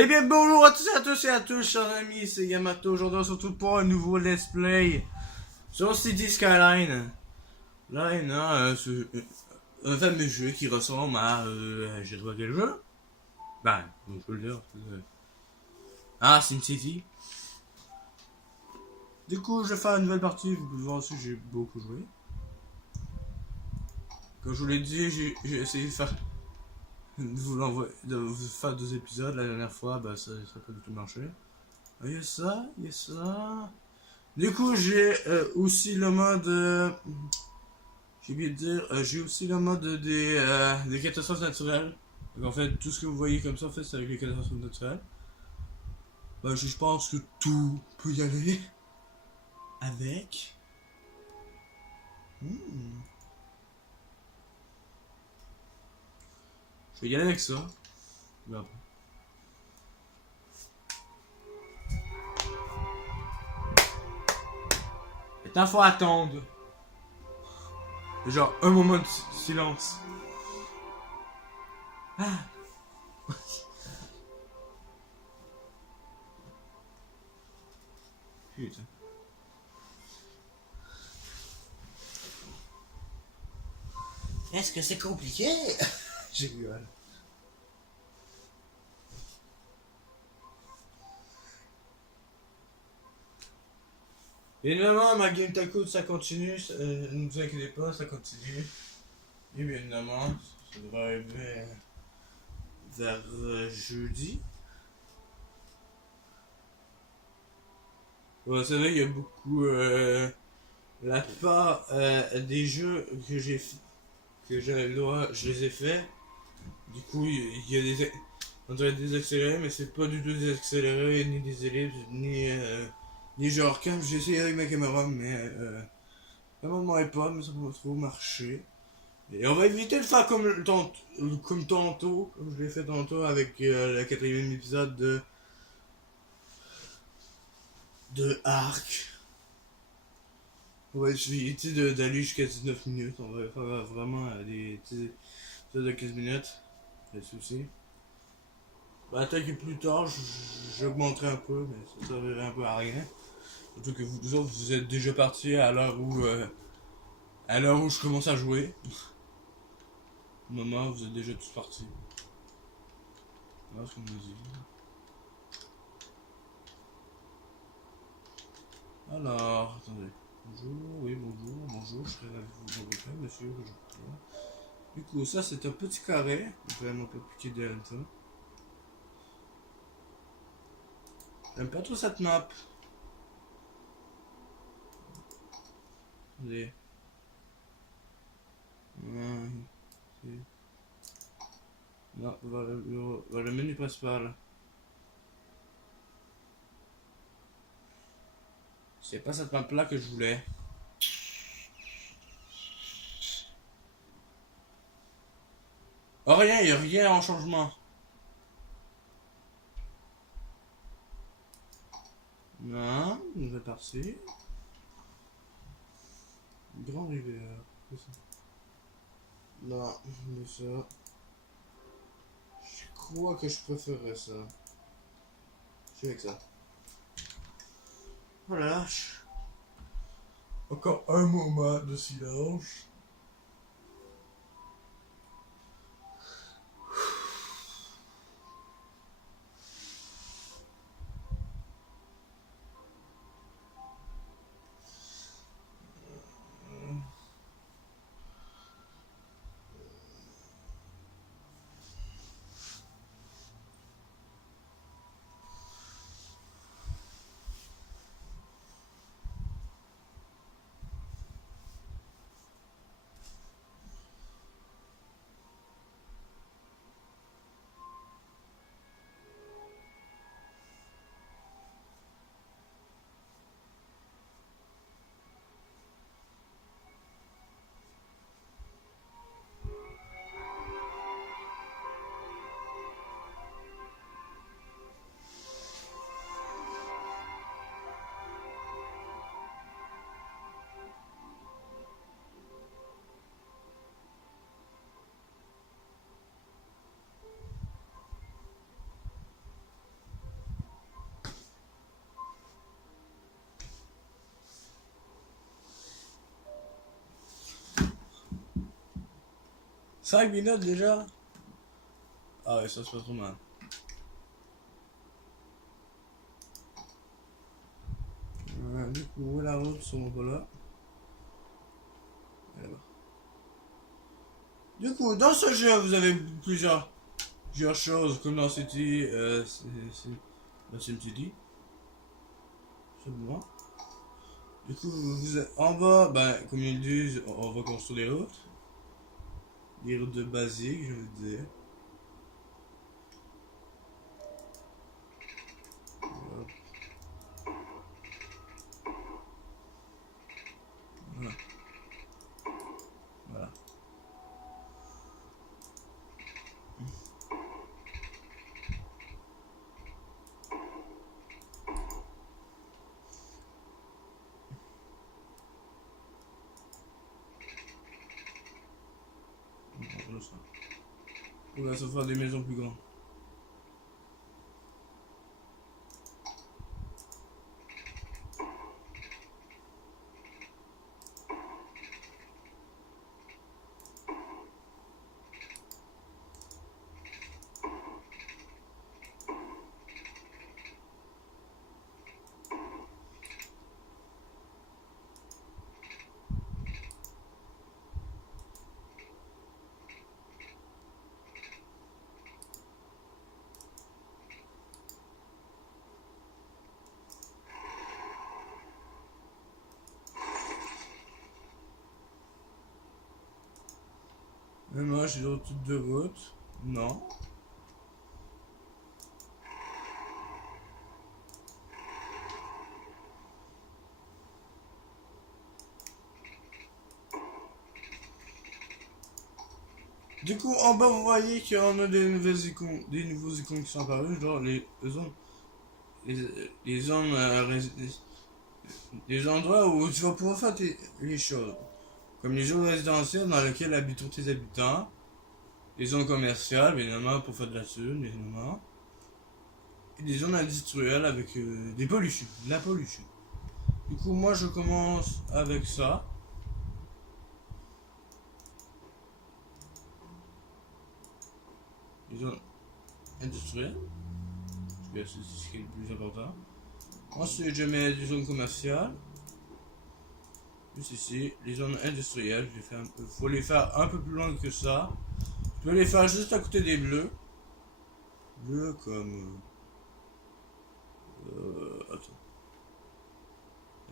Eh bien bonjour à tous et à tous chers amis, c'est Yamato. Aujourd'hui on se retrouve pour un nouveau let's play sur City Skyline. Là il y en a un fameux jeu qui ressemble à je sais pas quel jeu. Ben, je peux le dire. Ah, SimCity. Du coup je vais faire une nouvelle partie, vous pouvez voir aussi j'ai beaucoup joué. Comme je vous l'ai dit, j'ai essayé de vous faire 2 épisodes la dernière fois, bah ça n'a pas du tout marché. Il y a ça, il y a ça. Du coup, j'ai aussi le mode. J'ai oublié de dire, j'ai aussi le mode des catastrophes naturelles. Donc, en fait, tout ce que vous voyez comme ça, en fait, c'est avec les catastrophes naturelles. Bah, je pense que tout peut y aller avec. Hmm. Je vais y aller avec ça. Mais après. Maintenant, faut attendre. Genre, un moment de silence. Ah! Putain. Est-ce que c'est compliqué? J'ai rigole. Évidemment, ma game taco, ça continue. Ne vous inquiétez pas, ça continue. Et bien évidemment, ça devrait arriver vers jeudi. Vous savez, il y a beaucoup. La plupart des jeux que j'avais le droit, je les ai faits. Du coup, il y a des. On dirait des accélérés, mais c'est pas du tout des accélérés, ni des ellipses, ni genre quand j'ai essayé avec ma caméra, mais ça m'en pas, mais ça peut pas trop marcher. Et on va éviter de faire comme tantôt, comme je l'ai fait tantôt avec le 4e épisode de Ark. On va éviter d'aller jusqu'à 19 minutes. On va faire vraiment des épisodes de 15 minutes. Pas de soucis. Bah, attaquer plus tard, j'augmenterai un peu, mais ça servirait un peu à rien. Surtout que vous autres, vous êtes déjà partis à l'heure où je commence à jouer. Au moment, vous êtes déjà tous partis. Voilà ce qu'on me dit. Alors, attendez. Bonjour, oui, bonjour, je serai ravi de vous rencontrer, monsieur. Du coup, ça c'est un petit carré, vraiment pas piqué de ça. J'aime pas trop cette map. Attendez. Non, vers le menu principal. C'est pas cette map là que je voulais. Oh rien, il y a rien en changement. Non, nouvelle partie. Grand rivière. C'est ça. Non, mais ça. Je crois que je préférerais ça. Je suis avec ça. Voilà. Encore un moment de silence. 5 minutes déjà? Ah ouais, ça se passe trop mal. Du coup, où est la route sur mon là? Du coup, dans ce jeu, vous avez plusieurs choses, comme dans City, dans SimCity. C'est bon. Du coup, vous êtes en bas, ben, comme ils disent, on va construire des routes de basique, je veux dire. Voilà. Voilà. On va se faire des maisons plus grandes. Mais moi, j'ai d'autres types de routes. Non. Du coup, en bas, vous voyez qu'il y en a des nouveaux icônes qui sont apparus, genre les zones, les zones, les endroits où tu vas pouvoir faire les choses. Comme les zones résidentielles dans lesquelles habitent tes habitants, les zones commerciales, évidemment, pour faire de la thune, évidemment, et des zones industrielles avec des pollutions, de la pollution. Du coup, moi, je commence avec ça. Les zones industrielles, parce que c'est ce qui est le plus important. Ensuite, je mets des zones commerciales. Juste ici, les zones industrielles, il faut les faire un peu plus loin que ça. Je peux les faire juste à côté des bleus. Bleus comme... attends.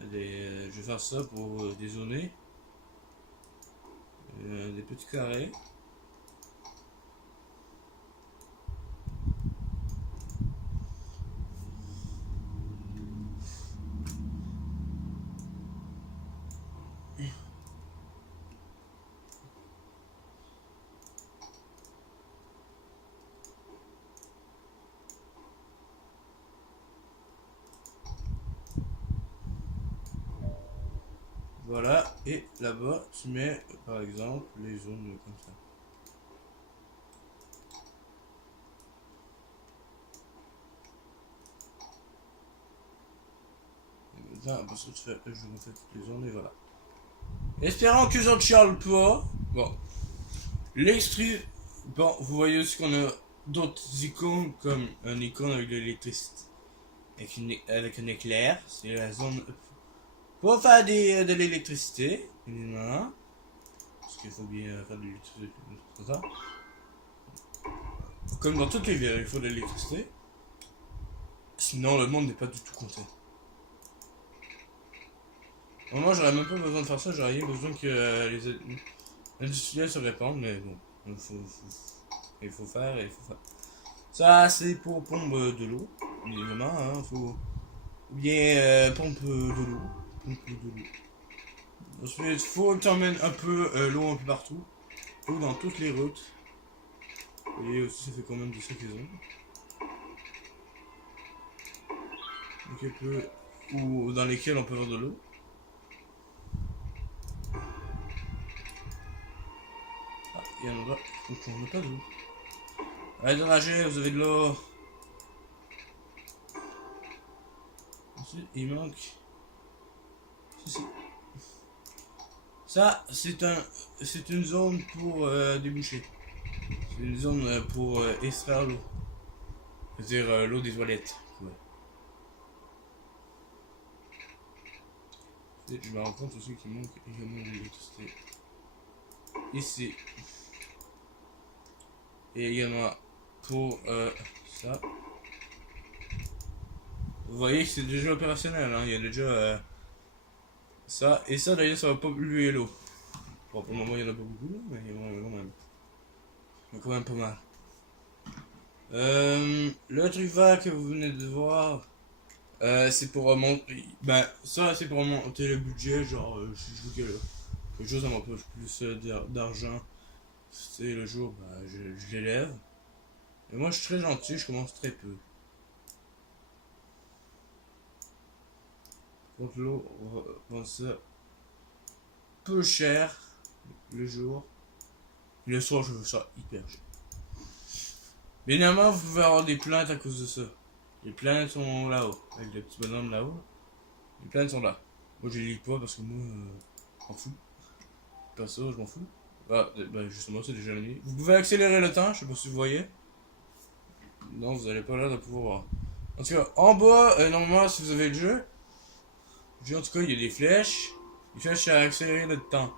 Je vais faire ça pour des zones. Des petits carrés. Voilà, et là-bas, tu mets par exemple les zones comme ça. Et maintenant, après ça, je refais toutes les zones et voilà. Espérons que j'en chiale pas. Bon. L'extrude. Bon, vous voyez aussi qu'on a d'autres icônes comme un icône avec de l'électricité. Avec un éclair. C'est la zone pour faire de l'électricité. Évidemment. Parce qu'il faut bien faire de l'électricité. Comme ça. Comme dans toutes les villes, il faut de l'électricité. Sinon, le monde n'est pas du tout content. Moi, j'aurais même pas besoin de faire ça. J'aurais rien besoin que les industriels se répandent. Mais bon, il faut faire. Ça, c'est pour pompe de l'eau. Évidemment, hein, faut. Ou bien pompe de l'eau. Pompe de l'eau. Ensuite, il faut que tu emmènes un peu l'eau un peu partout. L'eau dans toutes les routes. Et aussi, ça fait quand même de saisons. Donc, un peu. Ou dans lesquelles on peut avoir de l'eau. Ah, il y a un endroit où on n'a pas d'eau. Allez, nager, vous avez de l'eau. Ensuite, il manque. Si. Ça, c'est une zone pour déboucher. C'est une zone pour extraire l'eau. C'est-à-dire l'eau des toilettes. Ouais. Et je me rends compte aussi qu'il manque également de l'électricité. Ici. Et il y en a pour ça. Vous voyez que c'est déjà opérationnel, hein. Il y a déjà ça. Et ça d'ailleurs ça va pas polluer l'eau. Bon, pour le moment il y en a pas beaucoup, mais il y en a quand même. Il y en a quand même pas mal. Le truc va que vous venez de voir, c'est pour monter. Ben, ça c'est pour monter le budget. Genre, je veux que quelque chose ça m'approche plus d'argent. C'est le jour, ben, je l'élève. Et moi je suis très gentil, je commence très peu. Donc l'eau, on va vendre ça peu cher le jour. Et le soir, je veux ça hyper cher. Bien évidemment, vous pouvez avoir des plaintes à cause de ça. Les plaintes sont là-haut, avec le petit bonhomme là-haut. Les plaintes sont là. Moi, je les lis pas parce que moi, je m'en fous. Pas ça, je m'en fous. Ah, ben justement, c'est déjà mis. Vous pouvez accélérer le temps, je sais pas si vous voyez. Non, vous allez pas là de pouvoir voir. En tout cas, en bas, normalement, si vous avez le jeu, en tout cas, il y a des flèches. Les flèches, c'est à accélérer le temps.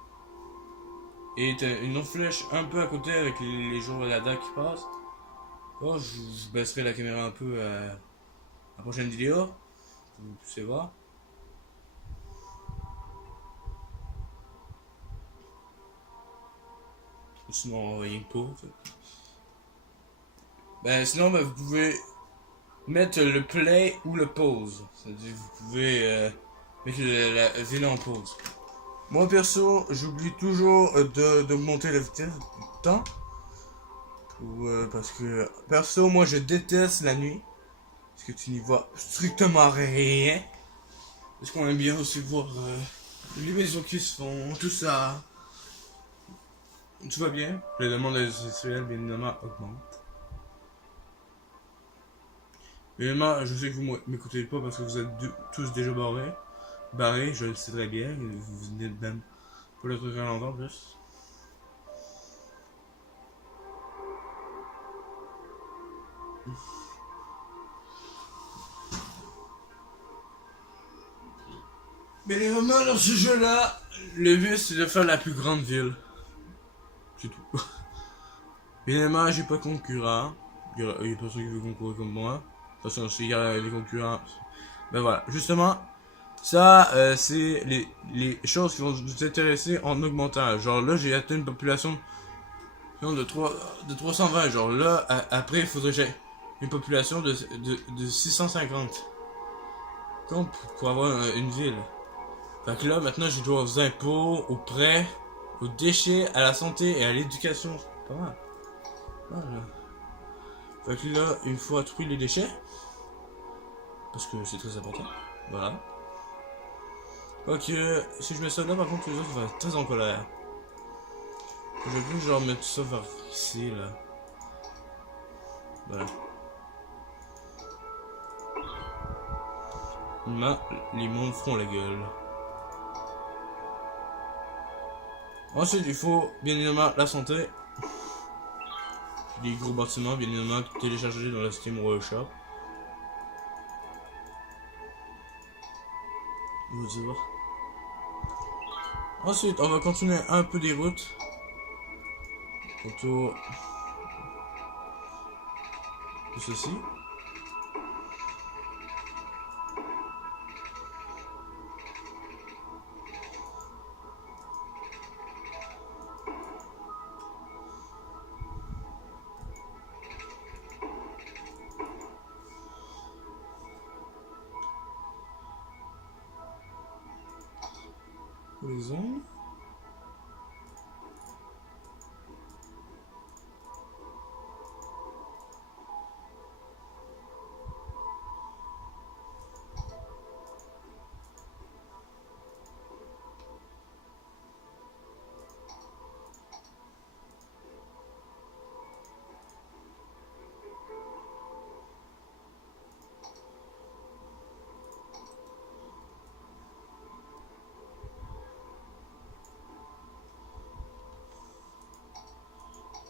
Et t'as une autre flèche un peu à côté avec les jours de la date qui passent. Oh, je baisserai la caméra un peu à la prochaine vidéo. Pour que vous puissiez voir. Sinon, il y a une pause. Ben, sinon, ben, vous pouvez mettre le play ou le pause. C'est-à-dire que vous pouvez mettre la vidéo en pause. Moi, perso, j'oublie toujours d'augmenter la vitesse du temps. Parce que, perso, moi, je déteste la nuit. Parce que tu n'y vois strictement rien. Parce qu'on aime bien aussi voir les maisons qui se font, tout ça. Tout va bien. Les demandes industrielles, bien évidemment, augmentent. Évidemment, je sais que vous m'écoutez pas parce que vous êtes tous déjà barrés. Barrés, je le sais très bien. Vous venez de même pour le truc à l'entendre plus. Mais évidemment, dans ce jeu-là, le but c'est de faire la plus grande ville. C'est tout. Bien évidemment, j'ai pas de concurrent. Il y a personne qui veut concourir comme moi. De toute façon, s'il y a des concurrents. Ben voilà, justement, ça, c'est les choses qui vont vous intéresser en augmentant. Genre là, j'ai atteint une population de 320. Genre là, après, il faudrait que j'ai une population de 650. Comme pour avoir une ville. Fait que là, maintenant, j'ai droit aux impôts, aux prêts, aux déchets, à la santé et à l'éducation. Pas mal. Voilà. Fait que là, il faut trouver les déchets. Parce que c'est très important. Voilà. Ok, si je mets ça là, par contre, les autres vont être très en colère. Je veux plus genre mettre ça vers ici, là. Voilà. Maintenant, les mondes feront la gueule. Ensuite, il faut bien évidemment la santé. Les gros bâtiments, bien évidemment, téléchargés dans la Steam Workshop. Vous dire. Ensuite, on va continuer un peu des routes. Autour de ceci. Horizon.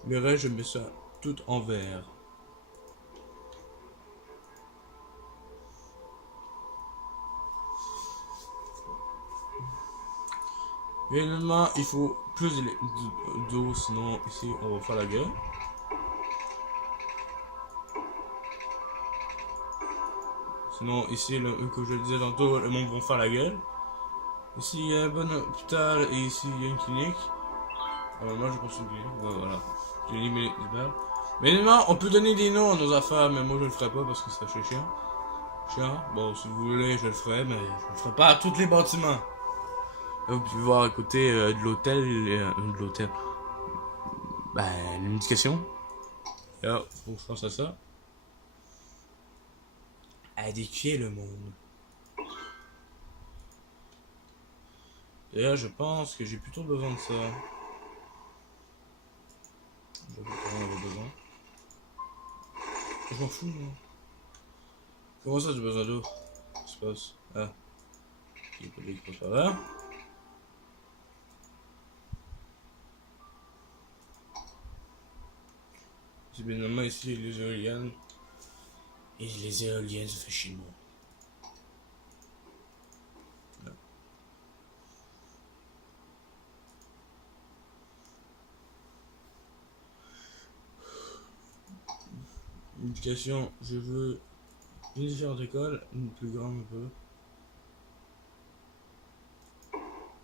Le reste, je mets ça tout en vert. Évidemment, il faut plus d'eau, sinon ici on va faire la gueule. Sinon ici, comme je le disais tantôt, le monde va faire la gueule. Ici il y a un bon hôpital et ici il y a une clinique. Alors moi je pense une clinique, voilà. Clinique municipale. Mais évidemment, on peut donner des noms à nos affaires, mais moi je le ferai pas parce que ça fait chiant. Bon, si vous voulez, je le ferai, mais je le ferai pas à tous les bâtiments. Là, vous pouvez voir à côté de l'hôtel, de l'hôtel. Ben, l'éducation. Là, faut que je pense à ça. À éduquer le monde. D'ailleurs, je pense que j'ai plutôt besoin de ça. Je vais pas en avoir besoin. Je m'en fous, moi. Comment ça, j'ai besoin d'eau? Qu'est-ce qui se passe? Ah. Il y a pas de qui passe par là. C'est bien normal ici, les éoliennes. Et les éoliennes, ça fait chier moi. Éducation, je veux une différente école, une plus grande un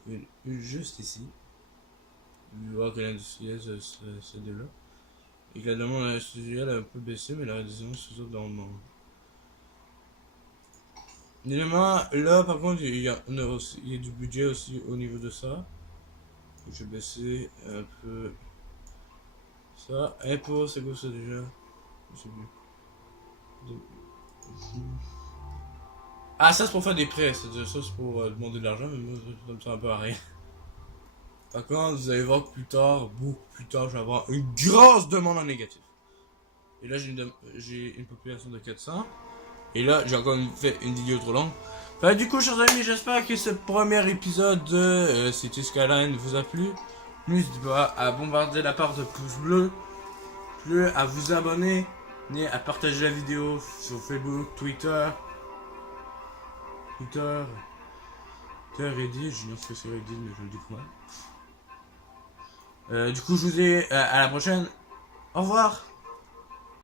peu. Une juste ici. Vous voir que l'industriel c'est de là. Et que la demande industrielle a un peu baissé, mais la réduction se trouve dans le monde. Évidemment, là par contre, il y a du budget aussi au niveau de ça. Je vais baisser un peu ça. Impôt, c'est quoi ça déjà? Je sais plus. Ah, ça c'est pour faire des prêts, c'est-à-dire ça c'est pour demander de l'argent, mais moi ça me sert un peu à rien. Par contre, vous allez voir que plus tard, beaucoup plus tard, je vais avoir une grosse demande en négatif. Et là, j'ai une population de 400. Et là, j'ai encore fait une vidéo trop longue. Enfin, du coup, chers amis, j'espère que ce premier épisode de City Skyline vous a plu. N'hésitez pas à bombarder la part de pouce bleu, plus à vous abonner, et à partager la vidéo sur Facebook, Twitter, Reddit. J'ignore ce que c'est Reddit, mais je le dis quand même. Du coup, je vous dis à la prochaine. Au revoir.